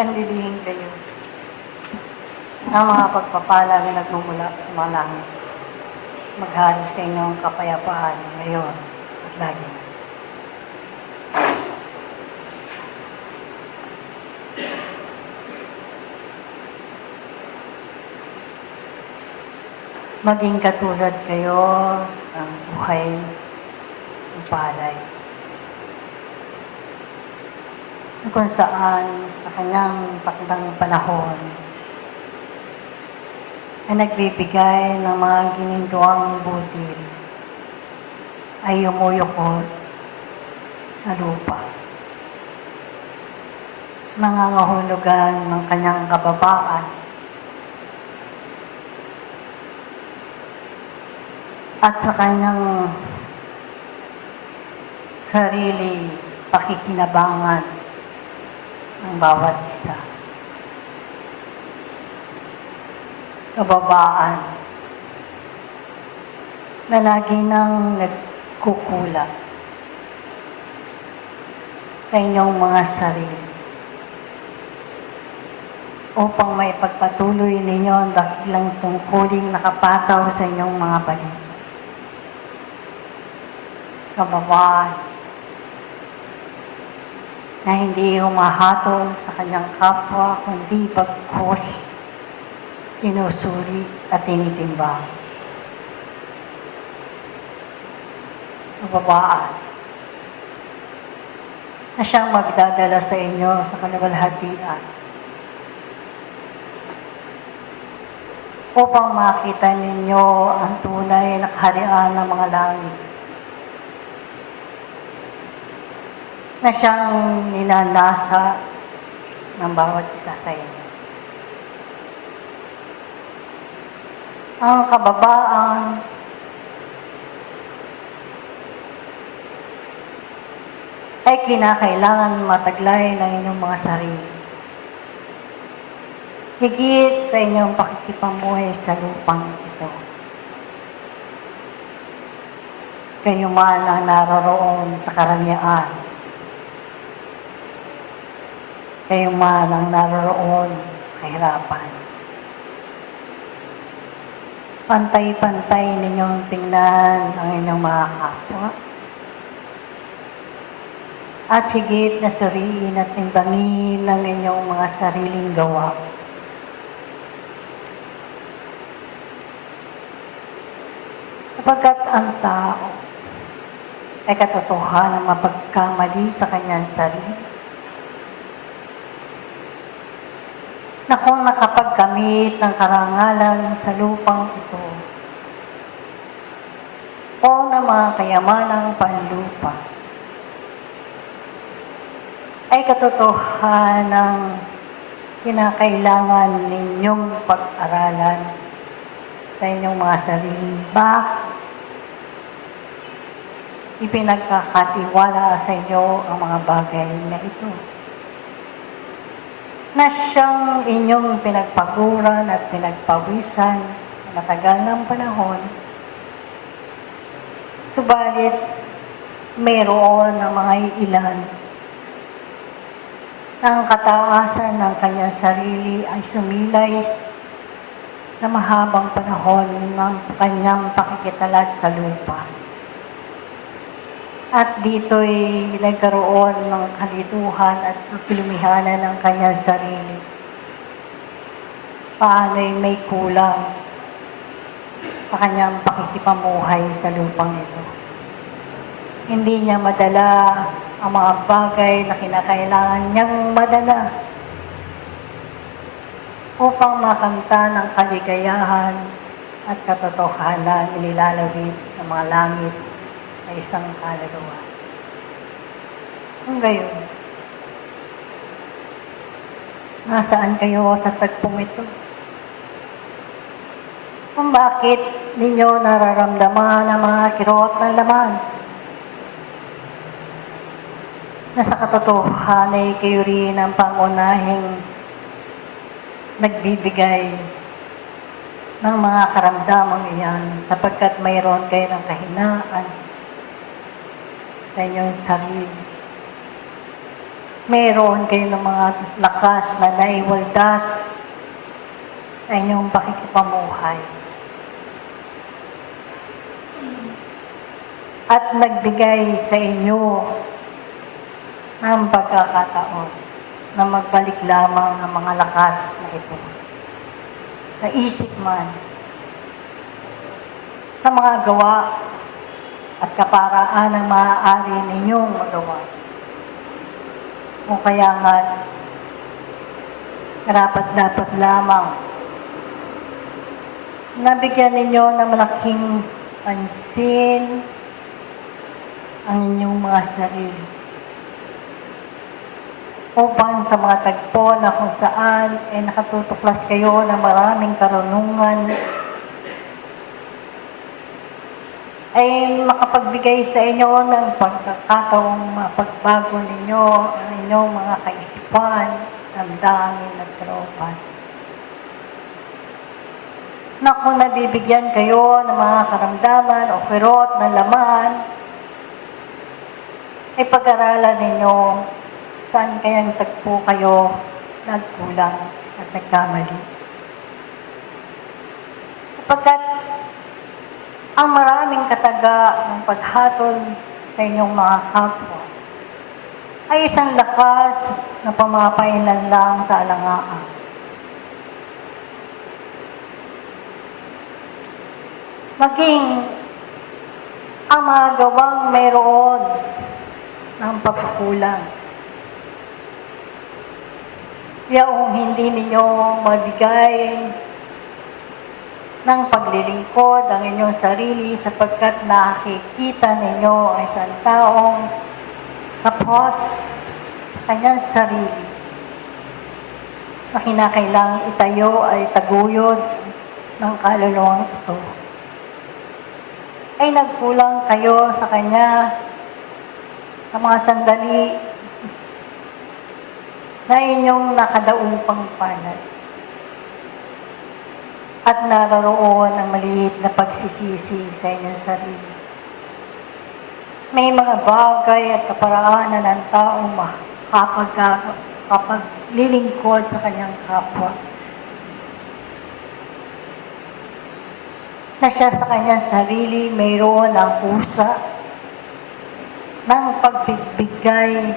Kandilihin kayo ng mga pagpapala na nagmumula sa mga langit. Maghari sa inyong kapayapaan ngayon at lagi. Maging katulad kayo ng buhay ng palay, kung saan sa kanyang takdang panahon ay nagbibigay ng mga ginintuang butil ay umuyukot sa lupa. Nangangahulugan ng kanyang kababaan at sa kanyang sarili pakikinabangan ng bawat isa. Kababaan na lagi nang nagkukulat sa inyong mga sarili upang may pagpatuloy ninyo ang dakilang tungkuling nakapataw sa inyong mga balita. Kababaan na hindi humahatol sa kanyang kapwa, kundi bagkus sinusuri at tinitimbang. Kababaan na siyang magdadala sa inyo sa kaluwalhatian upang makita ninyo ang tunay na kaharian ng mga langit na siyang ninanasa ng bawat isa sa inyo. Ang kababaan ay kinakailangan mataglay ng inyong mga sarili. Higit sa inyong pakikipamuhay sa lupang ito. Kayo man ang naroroon sa karangyaan. Kayo man ang naroroon sa kahirapan. Pantay-pantay ninyong tingnan ang inyong mga kapwa. At higit na suriin at timbangin ang inyong mga sariling gawa. Sapagkat ang tao ay katotohanan ng mapagkamali sa kanyang sarili. Na kung nakapagkamit ng karangalan sa lupang ito o ng mga kayamanang panlupa, ay katotohanan kinakailangan ninyong pag-aralan sa inyong mga sarili. Bakit ipinagkakatiwala sa inyo ang mga bagay na ito? Na siyang inyong pinagpaguran at pinagpawisan na matagal ng panahon. Subalit, mayroon ng mga ilan na ang kataasan ng kanyang sarili ay sumilay na mahabang panahon ng kanyang pakikitalat sa lupa. At dito'y nagkaroon ng kalituhan at kakilumihanan ng kanyang sarili. Paano'y may kulang sa kanyang pakikipamuhay sa lupang ito. Hindi niya madala ang mga bagay na kinakailangan niyang madala upang makanta ng kaligayahan at katotohanan inilalawit ng mga langit ay isang kaluluwa. Kung gayon, nasaan kayo sa tagpong ito? Kung bakit ninyo nararamdaman ang mga kirot ng laman? Na sa katotohanan ay kayo rin ang pangunahing nagbibigay ng mga karamdamang iyan sapagkat mayroon kayo ng kahinaan sa inyong sarili. meron kayo ng mga lakas na naiwaldas sa inyong pakikipamuhay. At nagbigay sa inyo ng pagkakataon na magbalik lamang ang mga lakas na ito. Sa isip man, sa mga gawa at kaparaan ng maaari ninyong magawa. O kaya nga, dapat lamang nabigyan ninyo ng malaking pansin ang inyong mga sarili. Upang sa mga tagpo na kung saan ay nakatutuklas kayo ng maraming karunungan, ay makapagbigay sa inyo ng pagkakataong mapagbago ninyo ang inyong mga kaisipan, damdamin at kalooban. Na kung nabibigyan kayo ng mga karamdaman o ferot na laman, ay pag-aralan ninyo saan kayang tagpo kayo nagkulang at nagkamali. Sapagkat ang maraming kataga ng paghatol sa inyong mga kapwa ay isang lakas na pamapailan lang sa alangaan. Maging ang mga gawang mayroon ng pagkukulang. Yaong hindi ninyo mabigay ng paglilingkod ang inyong sarili sapagkat nakikita ninyo ang isang taong kapos sa kanyang sarili na kinakailangang itayo ay taguyod ng kaluluwang ito. Ay nagkulang kayo sa kanya sa mga sandali na inyong nakadaupang panat. At naroon ang maliit na pagsisisi sa inyong sarili. May mga bagay at kaparaanan ng taong kapag lilingkod sa kanyang kapwa. Na siya sa kanyang sarili mayroon ang kusa ng pagbibigay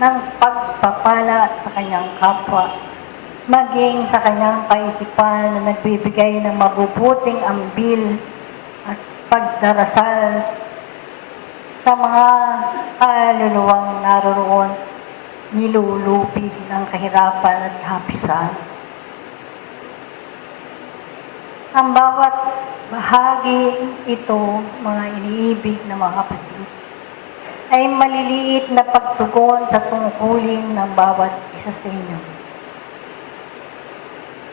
ng pagpapala sa kanyang kapwa, maging sa kanyang kaisipan na nagbibigay ng mabubuting ambil at pagdarasal sa mga kaluluwang naroroon nilulupig ng kahirapan at kahapisan. Ang bawat bahagi ito, mga iniibig na mga kapatid, ay maliliit na pagtugon sa tungkulin ng bawat isa sa inyo.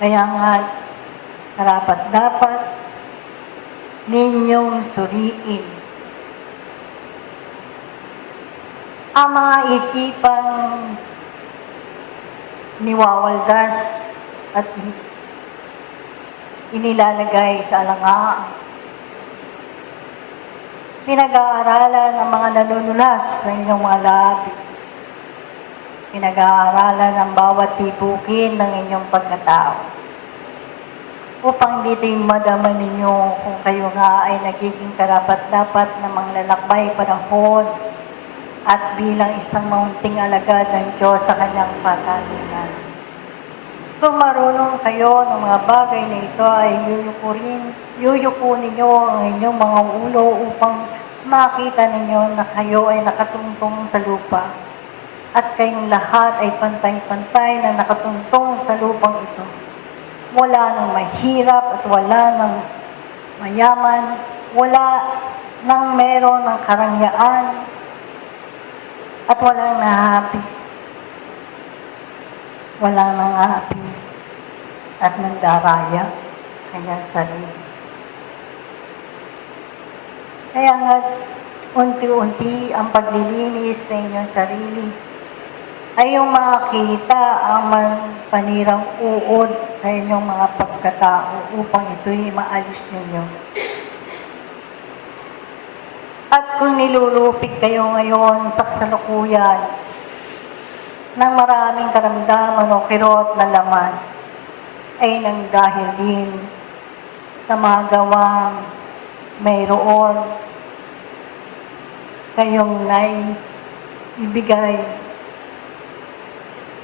Kaya nga, dapat ninyong suriin ang mga isipang niwawaldas at inilalagay sa alangaan. Pinag-aaralan ng mga nanunulas sa inyong mga labi. Pinag-aaralan ng bawat tibukin ng inyong pagkatao. Upang dito'y madama ninyo kung kayo nga ay nagiging karapat-dapat na manglalakbay panahon at bilang isang maunting alagad ng Diyos sa kanyang patalingan. Kung marunong kayo ng mga bagay na ito ay yuyuko ninyo ang inyong mga ulo upang makita ninyo na kayo ay nakatungtong sa lupa at kayong lahat ay pantay-pantay na nakatungtong sa lupang ito. Wala nang mahirap at wala nang mayaman, wala nang meron ng karangyaan at walang nahapis. Wala nang api at nandaraya kanyang sarili. Kaya nga, unti-unti ang paglilinis sa inyong sarili ay yung makita ang panirang uod sa inyong mga pagkatao upang ito'y maalis ninyo. At kung nilulupig kayo ngayon sa kasalukuyan, ng maraming karamdaman o kirot na laman ay nangdahil din sa mga gawang mayroon kayong ibigay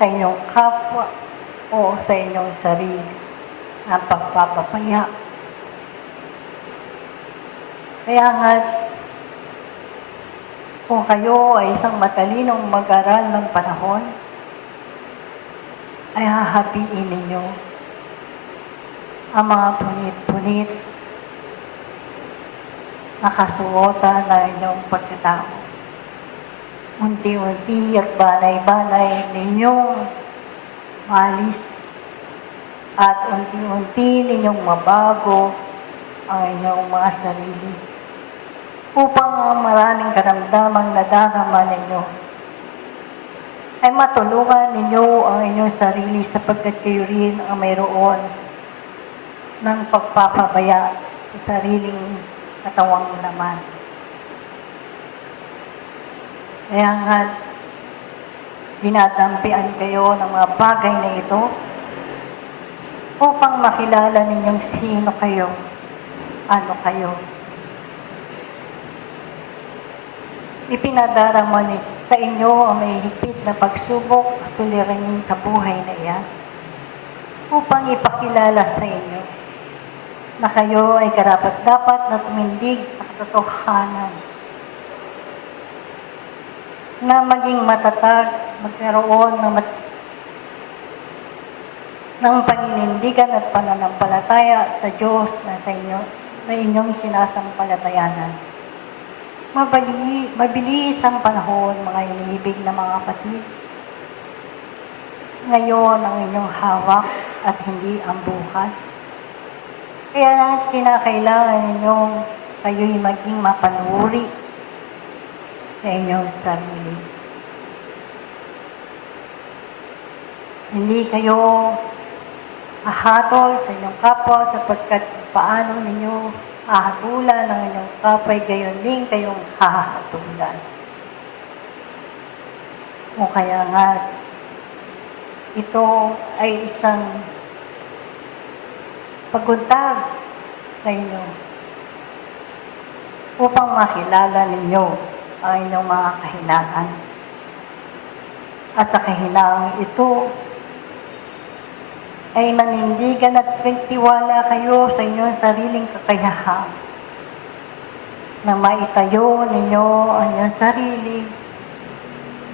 sa inyong kapwa o sa inyong sarili ng pagpapapaya. Kaya nga, kung kayo ay isang matalinong mag-aral ng panahon, ay hahapiin ninyo ang mga punit-punit na kasuotan na inyong pagkatao. Unti-unti at banay-banay ninyong malis at unti-unti ninyong mabago ang inyong mga sarili upang ang maraming karamdamang nadarama ninyo ay matulungan ninyo ang inyong sarili sapagkat kayo rin ang mayroon ng pagpapabaya sa sariling katawang laman. Kaya nga, dinadampian kayo ng mga bagay na ito upang makilala ninyong sino kayo, ano kayo. Ipinadarama sa inyo ang may higpit na pagsubok at tuliranin sa buhay na iyan upang ipakilala sa inyo na kayo ay karapat-dapat na tumindig sa katotohanan, na maging matatag, magkaroon ng paninindigan at pananampalataya sa Diyos na sa inyo, na inyong sinasampalatayanan. Mabilis ang panahon, mga iniibig na mga kapatid. Ngayon ang inyong hawak at hindi ang bukas. Kaya kinakailangan ninyong kayo'y maging mapanuri sa inyong sarili. Hindi kayo hahatol sa inyong kapwa sapagkat paano ninyo hahatulan ng inyong kapwa, gayon din kayong hahatulan. O kaya nga, ito ay isang paguntag sa inyo upang makilala ninyo ang inyong mga kahinaan. At sa kahinaan ito ay manindigan at pagtiwala kayo sa inyong sariling kakayahan na maitayo ninyo ang inyong sarili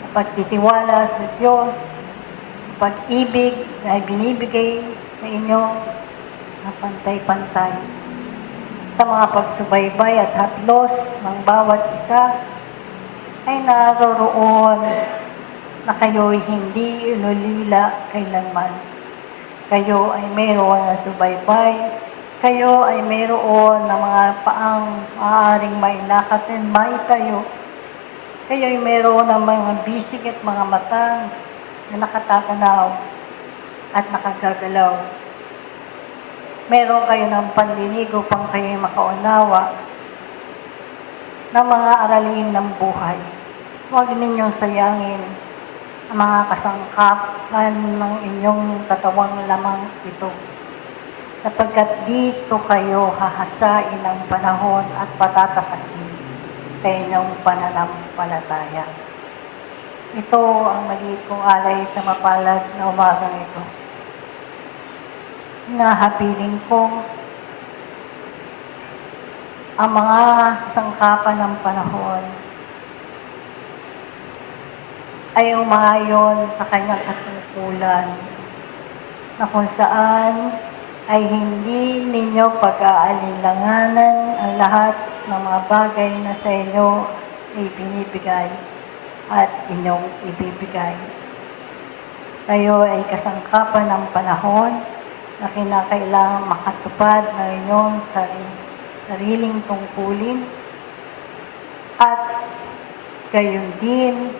na pagtitiwala sa Diyos, pag-ibig na binibigay sa inyo na pantay-pantay sa mga pagsubaybay at haplos ng bawat isa ay naroroon na kayo'y hindi inulila kailanman. Kayo ay mayroon ng subaybay, kayo ay mayroon ng mga paang maaaring mailakad at maitayo. Kayo ay mayroon ng mga bisig at mga mata na nakatatanaw at nakagagalaw. Meron kayo ng pandinig upang kayo makaunawa ng mga aralin ng buhay. Huwag ninyong sayangin ang mga kasangkapan ng inyong katawang lamang ito. Sapagkat dito kayo hahasain ng panahon at patatapatin sa inyong pananampalataya. Ito ang maliit kong alay sa mapalad na umagang ito. Nahapiling ko ang mga sangkapan ng panahon ay umayon sa kanyang katungkulan na kung saan ay hindi ninyo pag-aalinlanganan ang lahat ng mga bagay na sa inyo ay binibigay at inyong ibibigay. Kayo ay kasangkapan ng panahon na kinakailangang makatupad ng inyong sariling tungkulin at gayon din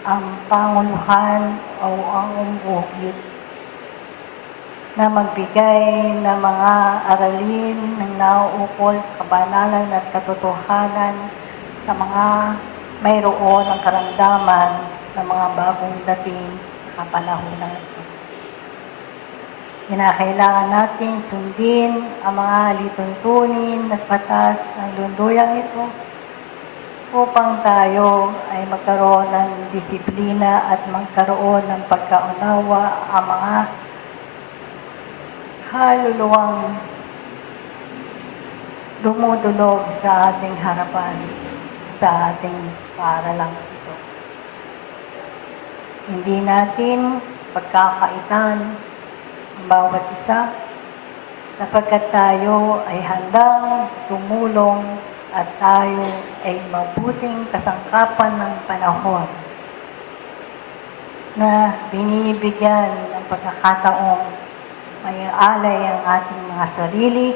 ang panguluhan o ang umbukit na magbigay ng mga aralin ng nauukol sa kabanalan at katotohanan sa mga mayroon ng karamdaman ng mga bagong dating sa kapanahunan ito. Kinakailangan natin sundin ang mga lituntunin at batas ng lunduyang ito upang tayo ay magkaroon ng disiplina at magkaroon ng pagkaunawa ang mga kaluluwang dumudulog sa ating harapan, sa ating paaralang ito. Hindi natin pagkakaitan ang bawat isa sapagkat tayo ay handang tumulong at tayo ay mabuting kasangkapan ng panahon na binibigyan ng pagkakataong may alay ang ating mga sarili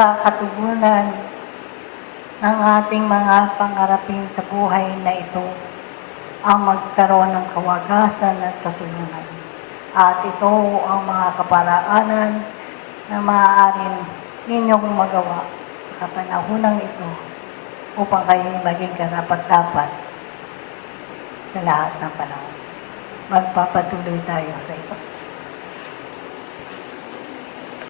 sa katugunan ng ating mga pangarapin sa buhay na ito ang magkaroon ng kawagasan at kasulungan. At ito ang mga kaparaanan na maaaring ninyong magawa sa kapanahonang ito upang kayo maging karapat-dapat sa lahat ng panahon. Magpapatuloy tayo sa ito.